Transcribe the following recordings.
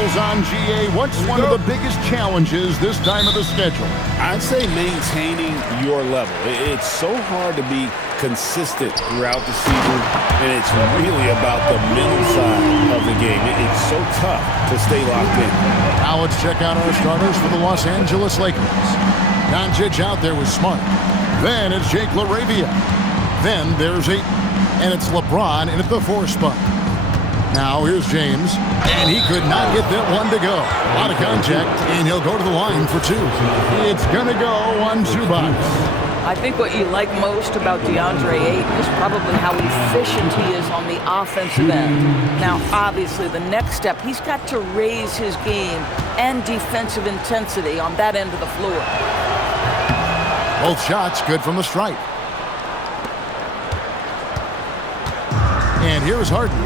calls on GA. What's one of the biggest challenges this time of the schedule? I'd say maintaining your level. It's so hard to be consistent throughout the season, and it's really about the mental side of the game. It's so tough to stay locked in. Now let's check out our starters for the Los Angeles Lakers. Doncic out there with Smart. Then it's Jake LaRavia. Then there's Ayton. And it's LeBron in at the 4 spot. Now here's James. And he could not get that one to go. Out of contact, and he'll go to the line for 2. It's going to go on Zubac. I think what you like most about DeAndre Ayton is probably how efficient he is on the offensive end. Now, obviously, the next step, he's got to raise his game and defensive intensity on that end of the floor. Both shots good from the stripe. And here's Harden.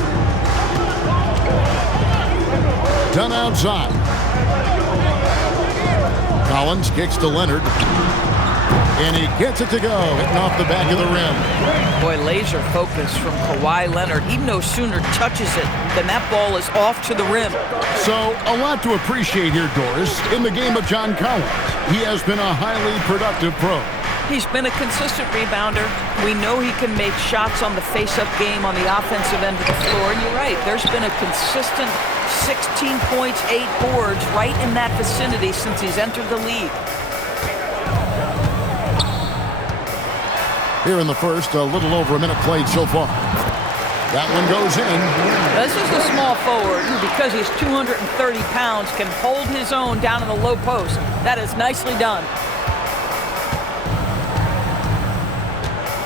Done outside. Collins kicks to Leonard. And he gets it to go, hitting off the back of the rim. Boy, laser focus from Kawhi Leonard. He no sooner touches it than that ball is off to the rim. So, a lot to appreciate here, Doris. In the game of John Collins, he has been a highly productive pro. He's been a consistent rebounder. We know he can make shots on the face-up game on the offensive end of the floor. And you're right, there's been a consistent 16 points, 8 boards right in that vicinity since he's entered the league. Here in the first, a little over a minute played so far. That one goes in. This is a small forward who, because he's 230 pounds, can hold his own down in the low post. That is nicely done.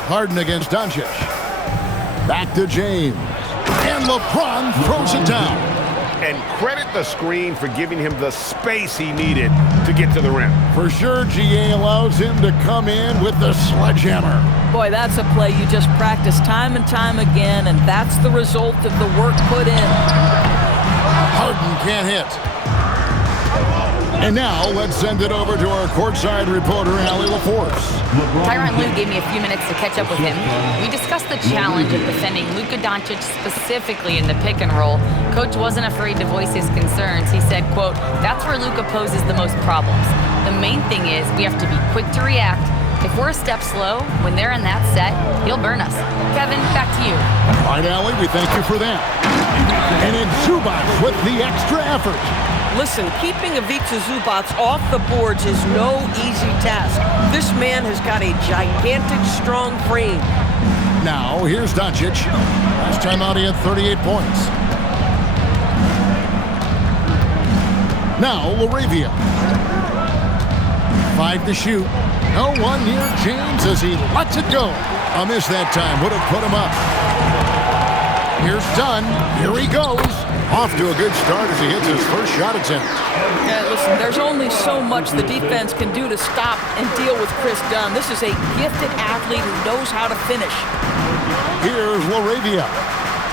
Harden against Doncic. Back to James. And LeBron throws it down. And credit the screen for giving him the space he needed to get to the rim. For sure, GA allows him to come in with the sledgehammer. Boy, that's a play you just practice time and time again, and that's the result of the work put in. Harden can't hit. And now, let's send it over to our courtside reporter, Allie LaForce. Tyronn Lue gave me a few minutes to catch up with him. We discussed the challenge of defending Luka Doncic specifically in the pick and roll. Coach wasn't afraid to voice his concerns. He said, quote, "That's where Luka poses the most problems. The main thing is we have to be quick to react. If we're a step slow, when they're in that set, he'll burn us." Kevin, back to you. All right, Allie, we thank you for that. And it's Zubac with the extra effort. Listen, keeping Ivica Zubac off the boards is no easy task. This man has got a gigantic, strong frame. Now, here's Doncic. Last time out, he had 38 points. Now, LaRavia. 5 to shoot. No one near James as he lets it go. A miss that time. Would have put him up. Here's Dunn. Here he goes. Off to a good start as he hits his first shot attempt. Yeah, listen, there's only so much the defense can do to stop and deal with Chris Dunn. This is a gifted athlete who knows how to finish. Here's LaRavia.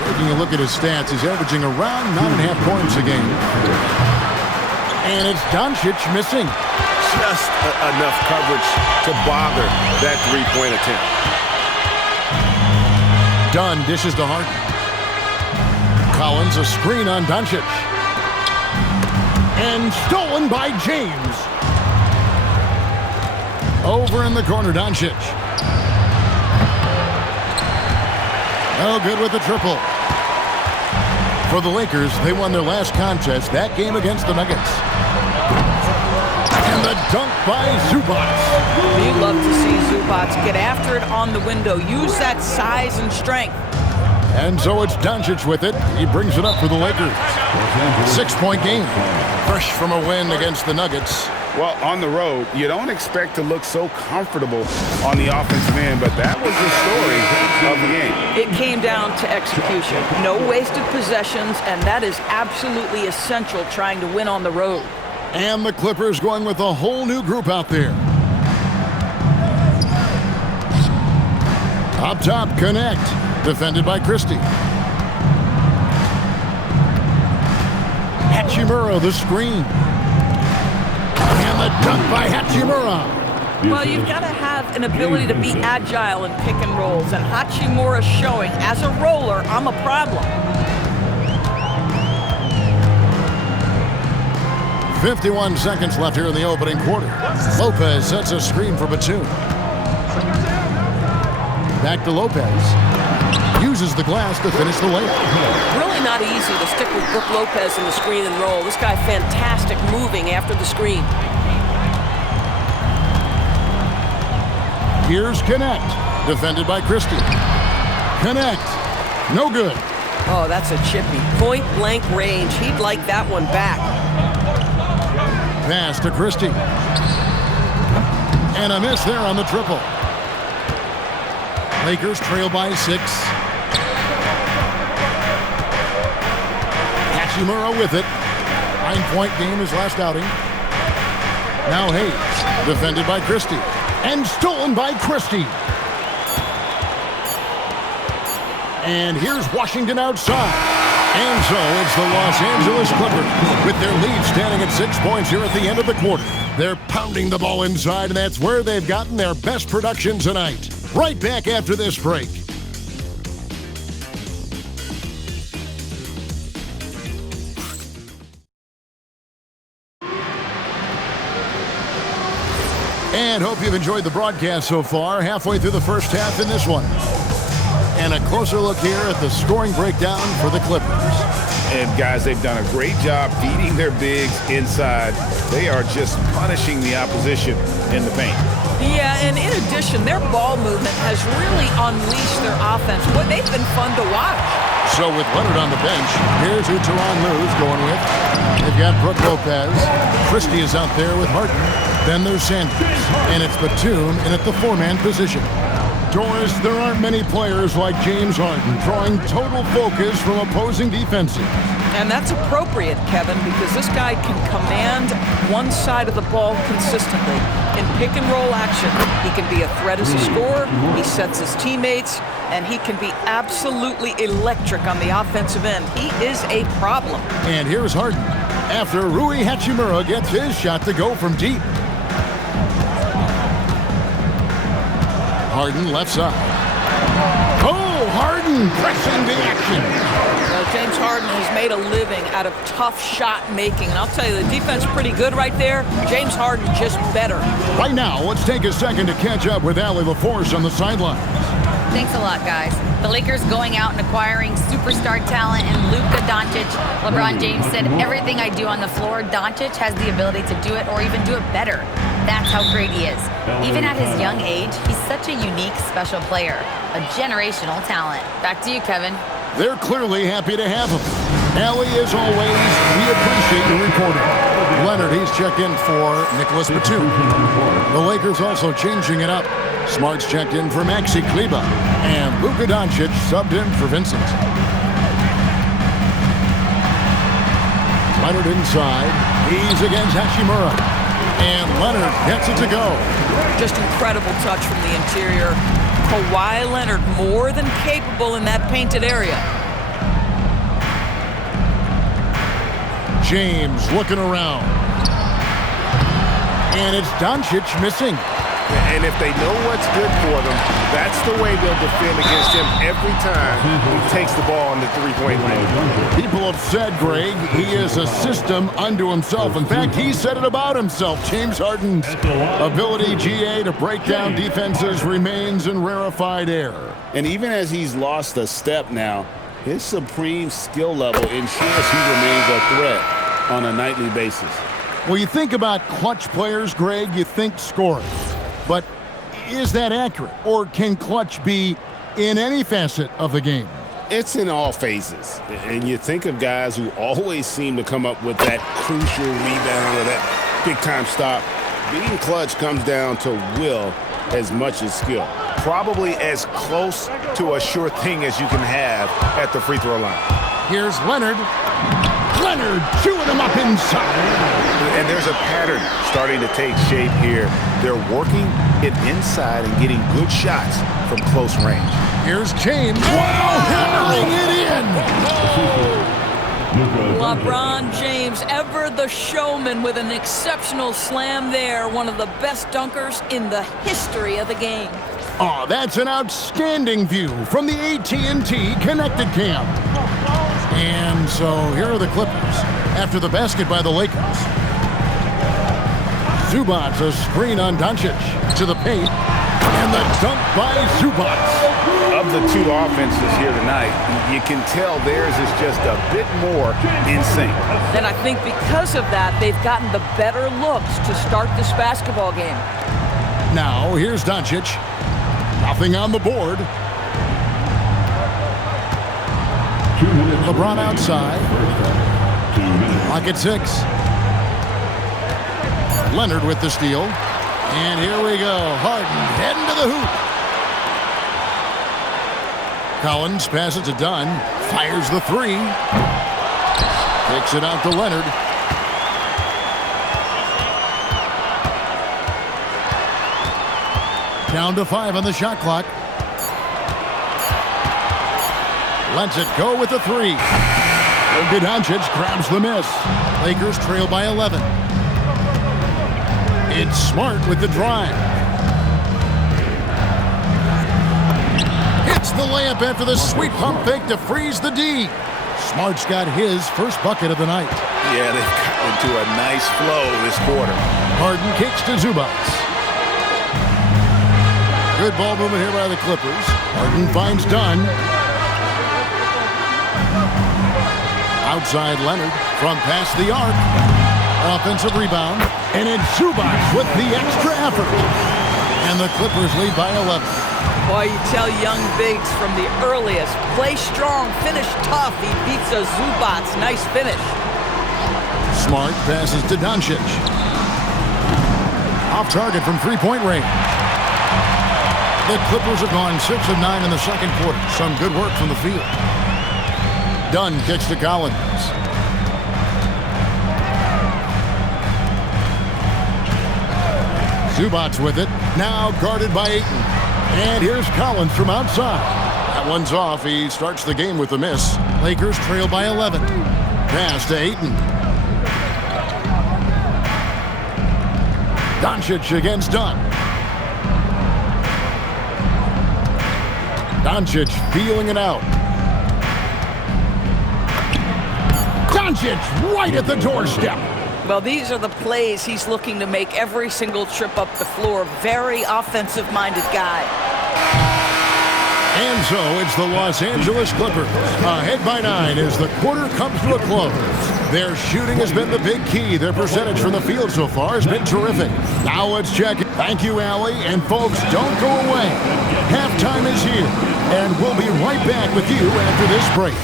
Taking a look at his stats, he's averaging around 9.5 points a game. And it's Doncic missing. Just enough coverage to bother that three-point attempt. Dunn dishes to Harden. Collins, a screen on Doncic. And stolen by James. Over in the corner, Doncic. Oh, good with the triple. For the Lakers, they won their last contest, that game against the Nuggets. And the dunk by Zubac. You love to see Zubac get after it on the window. Use that size and strength. And so it's Doncic with it. He brings it up for the Lakers. 6-point game. Fresh from a win against the Nuggets. Well, on the road, you don't expect to look so comfortable on the offensive end, but that was the story of the game. It came down to execution. No wasted possessions, and that is absolutely essential trying to win on the road. And the Clippers going with a whole new group out there. Up top, Connect. Defended by Christie. Hachimura, the screen. And the dunk by Hachimura. Well, you've got to have an ability to be agile in pick and rolls, and Hachimura showing, as a roller, I'm a problem. 51 seconds left here in the opening quarter. Lopez sets a screen for Batum. Back to Lopez. Uses the glass to finish the layup. Really not easy to stick with Brook Lopez in the screen and roll. This guy fantastic moving after the screen. Here's Connect. Defended by Christie. Connect. No good. Oh, that's a chippy. Point blank range. He'd like that one back. Pass to Christie. And a miss there on the triple. Lakers trail by 6. Hachimura with it. 9-point game his last outing. Now Hayes. Defended by Christie. And stolen by Christie. And here's Washington outside. And so it's the Los Angeles Clippers with their lead standing at 6 points here at the end of the quarter. They're pounding the ball inside, and that's where they've gotten their best production tonight. Right back after this break. And hope you've enjoyed the broadcast so far. Halfway through the first half in this one. And a closer look here at the scoring breakdown for the Clippers. And guys, they've done a great job feeding their bigs inside. They are just punishing the opposition in the paint. Yeah, and in addition, their ball movement has really unleashed their offense. Boy, they've been fun to watch. So with Leonard on the bench, here's who Tyronn Lue's going with. They've got Brook Lopez. Christie is out there with Martin. Then there's Sanders. And it's Batum in at the 4-man position. Doris, there aren't many players like James Harden drawing total focus from opposing defenses. And that's appropriate, Kevin, because this guy can command one side of the ball consistently. In pick and roll action, he can be a threat as a scorer, he sets his teammates, and he can be absolutely electric on the offensive end. He is a problem. And here's Harden after Rui Hachimura gets his shot to go from deep. Harden left side. Oh, Harden pressing the action. James Harden has made a living out of tough shot making. And I'll tell you, the defense pretty good right there. James Harden just better. Right now, let's take a second to catch up with Allie LaForce on the sidelines. Thanks a lot, guys. The Lakers going out and acquiring superstar talent in Luka Doncic. LeBron James said, everything I do on the floor, Doncic has the ability to do it or even do it better. That's how great he is. Even at his young age, he's such a unique, special player. A generational talent. Back to you, Kevin. They're clearly happy to have him. Allie, as always, we appreciate your reporting. Leonard, he's checked in for Nicholas Batum. The Lakers also changing it up. Smart's checked in for Maxi Kleber. And Luka Doncic subbed in for Vincent. Leonard inside. He's against Hachimura. And Leonard gets it to go. Just incredible touch from the interior. Kawhi Leonard more than capable in that painted area. James looking around. And it's Doncic missing. And if they know what's good for them, that's the way they'll defend against him every time he takes the ball in the three-point lane. People have said, Greg, he is a system unto himself. In fact, he said it about himself. James Harden's ability, GA, to break down defenses remains in rarefied air. And even as he's lost a step now, his supreme skill level ensures he remains a threat on a nightly basis. Well, you think about clutch players, Greg, you think scoring. But is that accurate? Or can clutch be in any facet of the game? It's in all phases. And you think of guys who always seem to come up with that crucial rebound or that big-time stop. Being clutch comes down to will as much as skill. Probably as close to a sure thing as you can have at the free throw line. Here's Leonard. Leonard chewing him up inside. And there's a pattern starting to take shape here. They're working it inside and getting good shots from close range. Here's James. Wow, hammering it in. LeBron James, ever the showman with an exceptional slam there. One of the best dunkers in the history of the game. Oh, that's an outstanding view from the AT&T Connected Cam. And so here are the Clippers after the basket by the Lakers. Zubac, a screen on Doncic to the paint, and the dunk by Zubac. Of the two offenses here tonight, you can tell theirs is just a bit more in sync. And I think because of that, they've gotten the better looks to start this basketball game. Now, here's Doncic. Nothing on the board. LeBron outside. Clock at 6. Leonard with the steal. And here we go. Harden heading to the hoop. Collins passes to Dunn. Fires the 3. Kicks it out to Leonard. Down to 5 on the shot clock. Lets it go with the 3. Luka Doncic grabs the miss. Lakers trail by 11. It's Smart with the drive. Hits the layup after the sweet pump fake to freeze the D. Smart's got his first bucket of the night. Yeah, they've got into a nice flow this quarter. Harden kicks to Zubac. Good ball movement here by the Clippers. Harden finds Dunn. Outside Leonard from past the arc. Offensive rebound. And it's Zubac with the extra effort. And the Clippers lead by 11. Boy, you tell young bigs from the earliest, play strong, finish tough. He beats a Zubac. Nice finish. Smart passes to Doncic. Off target from three-point range. The Clippers have gone 6 of 9 in the second quarter. Some good work from the field. Dunn kicks to Collins. Zubac with it. Now guarded by Ayton. And here's Collins from outside. That one's off. He starts the game with a miss. Lakers trail by 11. Pass to Ayton. Doncic against Dunn. Doncic feeling it out. Doncic right at the doorstep. Well, these are the plays he's looking to make every single trip up the floor. Very offensive-minded guy. And so it's the Los Angeles Clippers ahead by 9 as the quarter comes to a close. Their shooting has been the big key. Their percentage from the field so far has been terrific. Now let's check it. Thank you, Allie. And folks, don't go away. Halftime is here, and we'll be right back with you after this break.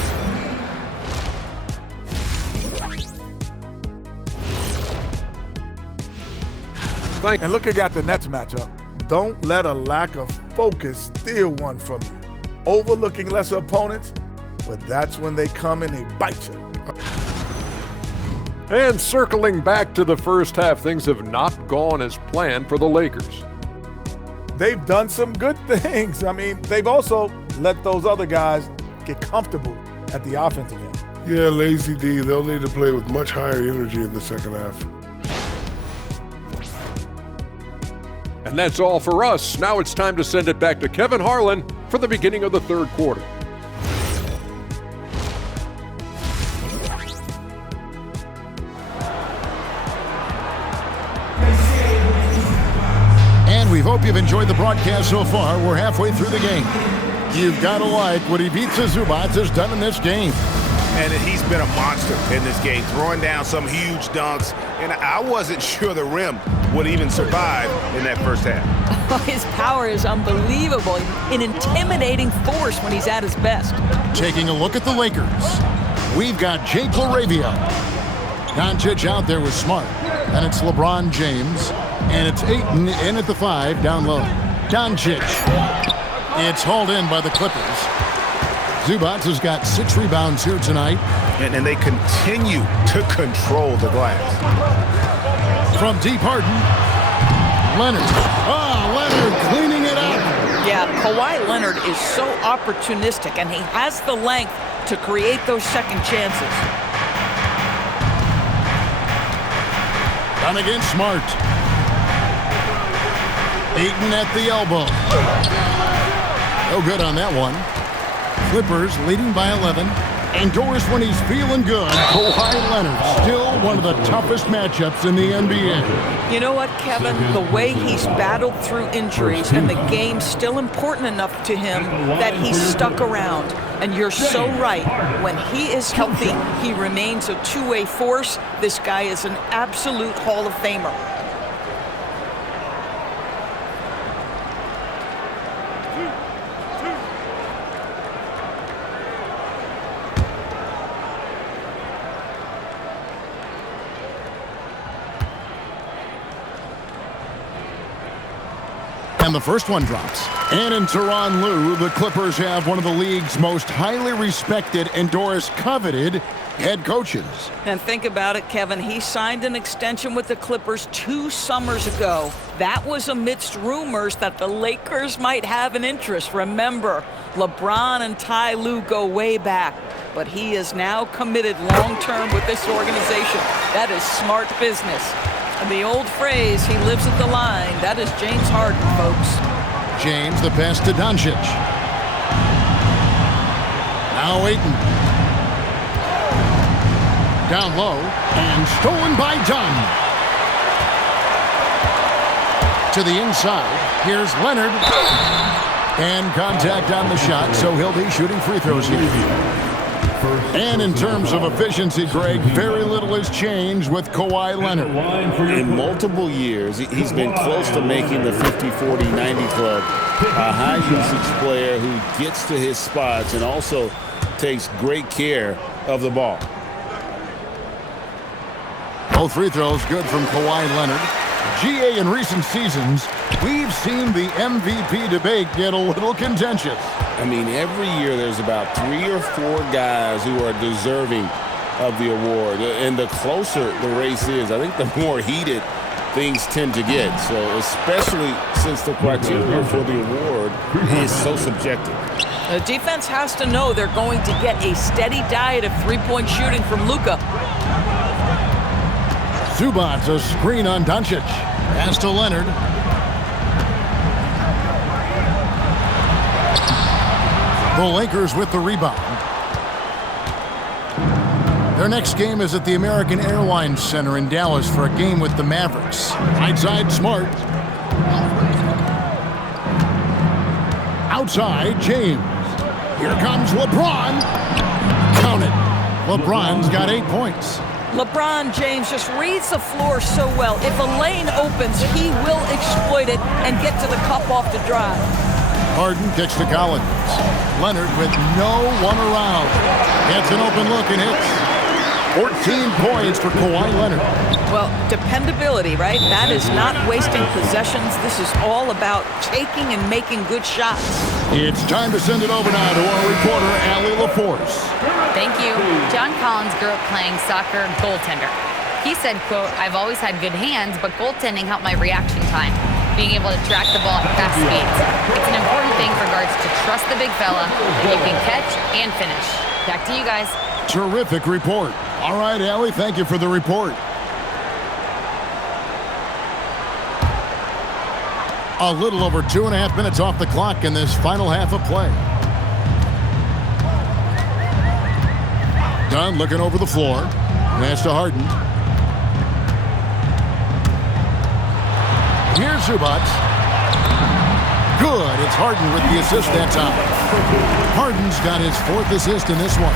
And look at the Nets matchup. Don't let a lack of focus steal one from you. Overlooking lesser opponents, but that's when they come and they bite you. And circling back to the first half, things have not gone as planned for the Lakers. They've done some good things. I mean, they've also let those other guys get comfortable at the offensive end. Yeah, lazy D. They'll need to play with much higher energy in the second half. And that's all for us. Now it's time to send it back to Kevin Harlan for the beginning of the third quarter. And we hope you've enjoyed the broadcast so far. We're halfway through the game. You've got to like what Ivica Zubac has done in this game. And he's been a monster in this game, throwing down some huge dunks. And I wasn't sure the rim would even survive in that first half. His power is unbelievable. An intimidating force when he's at his best. Taking a look at the Lakers. We've got Jake LaRavia. Doncic out there with Smart. And it's LeBron James. And it's Ayton in at the 5, down low. Doncic. It's hauled in by the Clippers. Zubac has got 6 rebounds here tonight. And they continue to control the glass. From deep, Harden. Leonard. Leonard cleaning it up. Yeah, Kawhi Leonard is so opportunistic, and he has the length to create those second chances. Done against Smart. Ayton at the elbow. No good on that one. Clippers leading by 11. And Doris, when he's feeling good, Kawhi Leonard, still one of the toughest matchups in the NBA. You know what, Kevin? The way he's battled through injuries and the game's still important enough to him that he's stuck around. And you're so right. When he is healthy, he remains a two-way force. This guy is an absolute Hall of Famer. And the first one drops. And in Tyronn Lue, the Clippers have one of the league's most highly respected and Doris coveted head coaches. And think about it, Kevin. He signed an extension with the Clippers 2 summers ago. That was amidst rumors that the Lakers might have an interest. Remember, LeBron and Ty Lue go way back. But he is now committed long-term with this organization. That is smart business. And the old phrase, he lives at the line, that is James Harden, folks. James, the pass to Doncic. Now Ayton. Down low, and stolen by Dunn. To the inside, here's Leonard. And contact on the shot, so he'll be shooting free throws here. And in terms of efficiency, Greg, very little has changed with Kawhi Leonard. In multiple years, he's been close to making the 50, 40, 90 club. A high-usage player who gets to his spots and also takes great care of the ball. Both free throws good from Kawhi Leonard. GA, in recent seasons, we've seen the MVP debate get a little contentious. I mean, every year there's about 3 or 4 guys who are deserving of the award. And the closer the race is, I think the more heated things tend to get. So especially since the criteria for the award is so subjective. The defense has to know they're going to get a steady diet of three-point shooting from Luka. Zubac's a screen on Doncic. Pass to Leonard. The Lakers with the rebound. Their next game is at the American Airlines Center in Dallas for a game with the Mavericks. Right side, Smart. Outside, James. Here comes LeBron. Count it. LeBron's got 8 points. LeBron James just reads the floor so well. If a lane opens, he will exploit it and get to the cup off the drive. Harden kicks to Collins. Leonard with no one around. Gets an open look and hits. 14 points for Kawhi Leonard. Well, dependability, right? That is not wasting possessions. This is all about taking and making good shots. It's time to send it over now to our reporter, Allie LaForce. Thank you. John Collins grew up playing soccer goaltender. He said, quote, "I've always had good hands, but goaltending helped my reaction time, being able to track the ball at fast speeds. It's an important thing for guards to trust the big fella that you can catch and finish." Back to you guys. Terrific report. All right, Allie, thank you for the report. A little over 2.5 minutes off the clock in this final half of play. Dunn looking over the floor. Pass to Harden. Here's Zubac. Good. It's Harden with the assist that time. Harden's got his 4th assist in this one.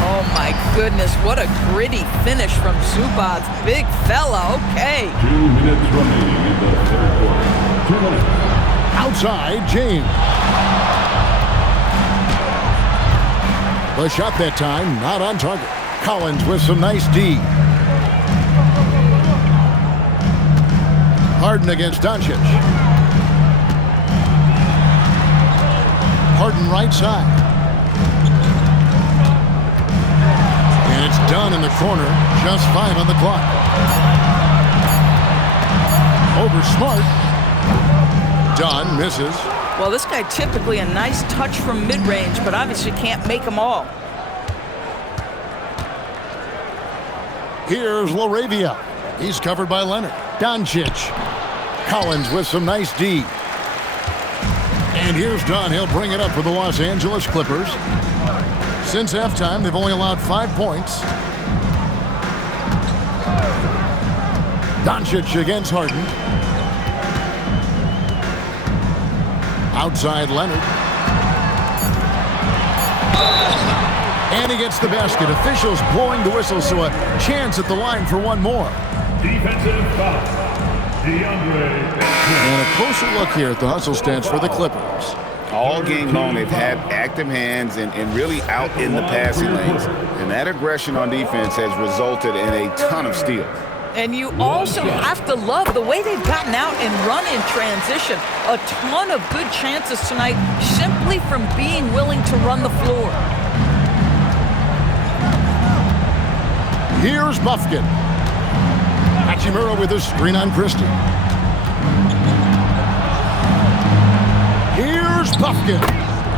Oh, my goodness. What a gritty finish from Zubac. Big fella. Okay. 2 minutes remaining in the third quarter. 2 minutes. Outside, James. The shot that time, not on target. Collins with some nice D. Harden against Doncic. Harden right side. And it's done in the corner. Just 5 on the clock. Over Smart. Dunn misses. Well, this guy typically a nice touch from mid-range, but obviously can't make them all. Here's LaRavia. He's covered by Leonard. Doncic. Collins with some nice D. And here's Dunn. He'll bring it up for the Los Angeles Clippers. Since halftime, they've only allowed 5 points. Doncic against Harden. Outside Leonard. And he gets the basket. Officials blowing the whistle, so a chance at the line for one more. Defensive foul. DeAndre. And a closer look here at the hustle stats for the Clippers. All game long, they've had active hands and really out in the passing lanes. And that aggression on defense has resulted in a ton of steals. And you also have to love the way they've gotten out and run in transition. A ton of good chances tonight simply from being willing to run the floor. Here's Buffkin. Hachimura with a screen on Christie. Here's Buffkin.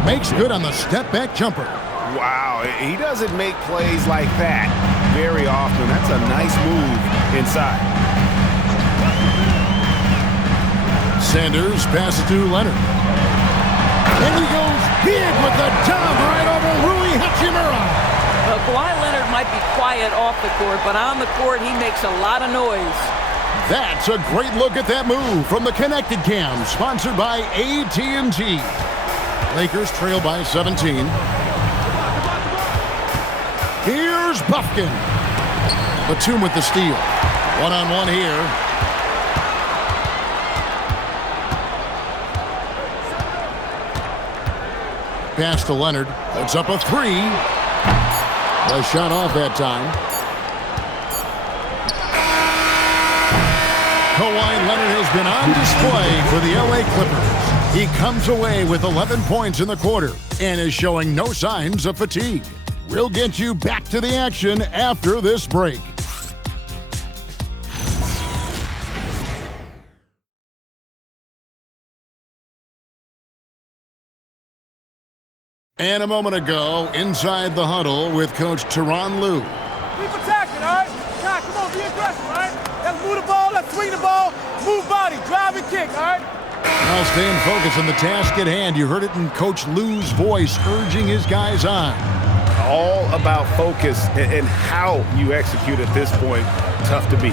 Makes good on the step-back jumper. Wow, he doesn't make plays like that very often. That's a nice move inside. Sanders passes to Leonard. And he goes big with the job right over Rui Hachimura. Kawhi Leonard might be quiet off the court, but on the court, he makes a lot of noise. That's a great look at that move from the Connected Cam, sponsored by AT&T. Lakers trail by 17. Here's Buffkin. Batum with the steal. One-on-one here. Pass to Leonard. Puts up a three. A shot off that time. Kawhi Leonard has been on display for the LA Clippers. He comes away with 11 points in the quarter and is showing no signs of fatigue. We'll get you back to the action after this break. And a moment ago, inside the huddle with Coach Tyronn Lue. Keep attacking, all right? Nah, come on, be aggressive, all right? Let's move the ball, let's swing the ball, move body, drive and kick, all right? Now staying focused on the task at hand. You heard it in Coach Lue's voice, urging his guys on. All about focus and how you execute at this point. Tough to beat.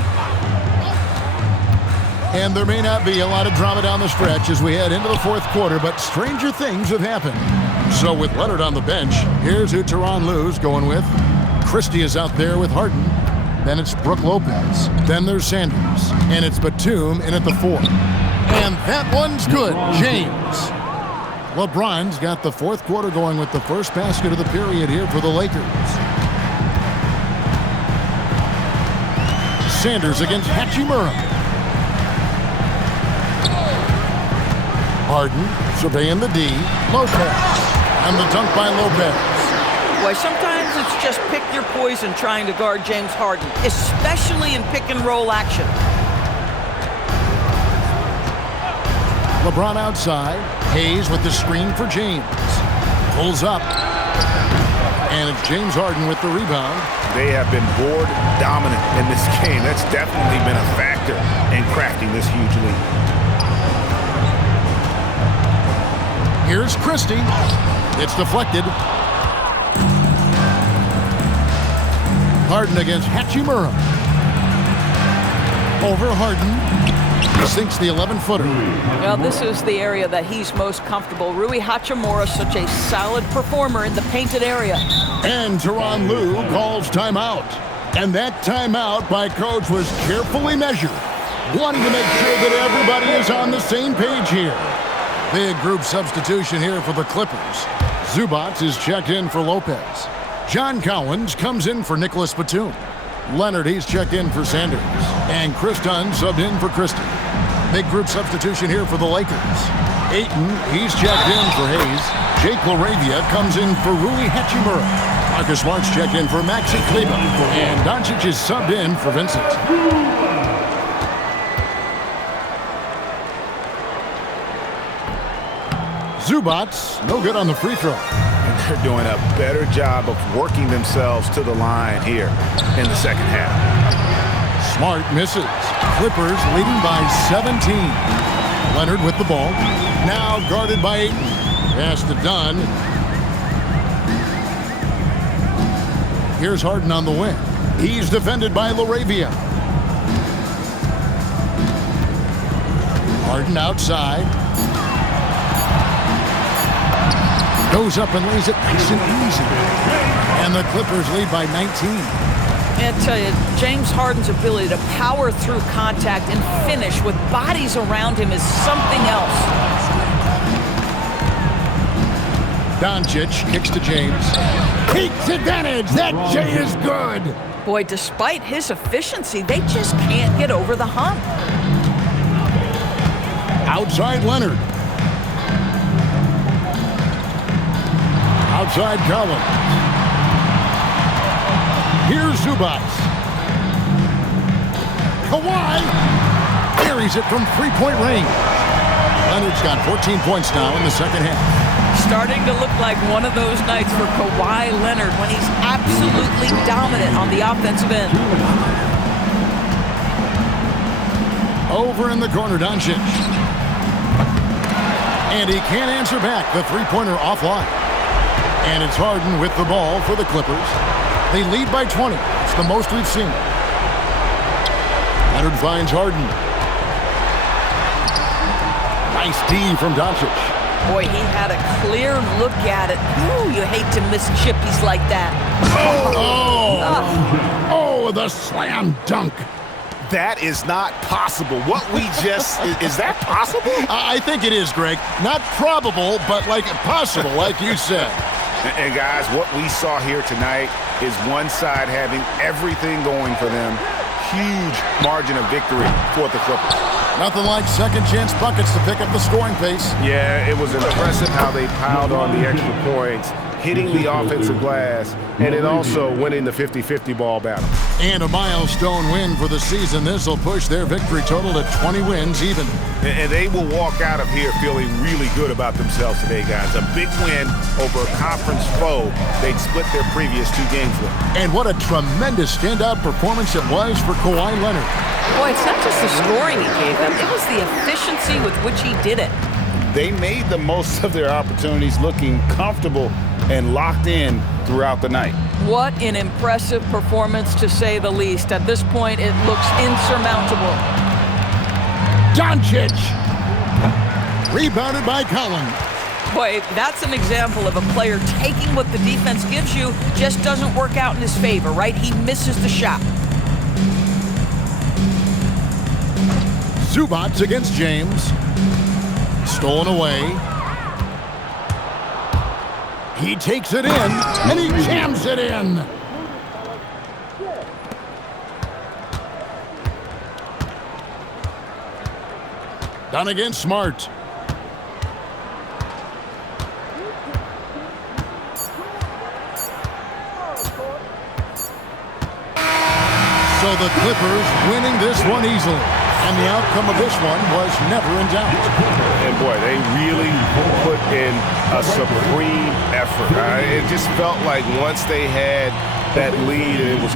And there may not be a lot of drama down the stretch as we head into the fourth quarter, but stranger things have happened. So with Leonard on the bench, here's who Tyronn Lue's going with. Christie is out there with Harden. Then it's Brook Lopez. Then there's Sanders. And it's Batum in at the 4. And that one's good. James. LeBron's got the fourth quarter going with the first basket of the period here for the Lakers. Sanders against Hachimura. Harden surveying the D. Lopez. And the dunk by Lopez. Boy, sometimes it's just pick your poison trying to guard James Harden, especially in pick-and-roll action. LeBron outside. Hayes with the screen for James. Pulls up. And it's James Harden with the rebound. They have been board dominant in this game. That's definitely been a factor in crafting this huge lead. Here's Christie. It's deflected. Harden against Hachimura. Over Harden. He sinks the 11-footer. Well, this is the area that he's most comfortable. Rui Hachimura, such a solid performer in the painted area. And Tyronn Lue calls timeout. And that timeout by Coach was carefully measured, wanting to make sure that everybody is on the same page here. Big group substitution here for the Clippers. Zubac is checked in for Lopez. John Cowens comes in for Nicholas Batum. Leonard, he's checked in for Sanders. And Chris Dunn subbed in for Christie. Big group substitution here for the Lakers. Ayton, he's checked in for Hayes. Jake LaRavia comes in for Rui Hachimura. Marcus Smart's checked in for Maxi Kleber. And Doncic is subbed in for Vincent. Zubac, no good on the free throw. And they're doing a better job of working themselves to the line here in the second half. Smart misses. Clippers leading by 17. Leonard with the ball. Now guarded by Ayton. Pass to Dunn. Here's Harden on the wing. He's defended by LaRavia. Harden outside. Goes up and lays it nice and easy. And the Clippers lead by 19. I tell you, James Harden's ability to power through contact and finish with bodies around him is something else. Doncic kicks to James. Takes advantage. That J is good. Boy, despite his efficiency, they just can't get over the hump. Outside Leonard. Outside Collins. Here's Zubac. Kawhi carries it from three-point range. Leonard's got 14 points now in the second half. Starting to look like one of those nights for Kawhi Leonard when he's absolutely dominant on the offensive end. Over in the corner, Doncic. And he can't answer back. The three-pointer offline. And it's Harden with the ball for the Clippers. They lead by 20. It's the most we've seen. Leonard finds Harden. Nice D from Doncic. Boy, he had a clear look at it. Ooh, you hate to miss chippies like that. Oh, the slam dunk. That is not possible. What we just, is that possible? I think it is, Greg. Not probable, but like possible, like you said. And guys, what we saw here tonight is one side having everything going for them. Huge margin of victory for the Clippers. Nothing like second chance buckets to pick up the scoring pace. Yeah, it was impressive how they piled on the extra points, hitting the offensive glass, and then also winning the 50-50 ball battle. And a milestone win for the season. This will push their victory total to 20 wins even. And they will walk out of here feeling really good about themselves today, guys. A big win over a conference foe they'd split their previous two games with. And what a tremendous standout performance it was for Kawhi Leonard. Boy, it's not just the scoring he gave them. It was the efficiency with which he did it. They made the most of their opportunities, looking comfortable and locked in throughout the night. What an impressive performance, to say the least. At this point, it looks insurmountable. Doncic! Rebounded by Collins. Boy, that's an example of a player taking what the defense gives you, just doesn't work out in his favor, right? He misses the shot. Zubac against James. Stolen away. He takes it in, and he jams it in. Done against Smart. So the Clippers winning this one easily. And the outcome of this one was never in doubt. And boy, they really put in a supreme effort. It just felt like once they had that lead, it was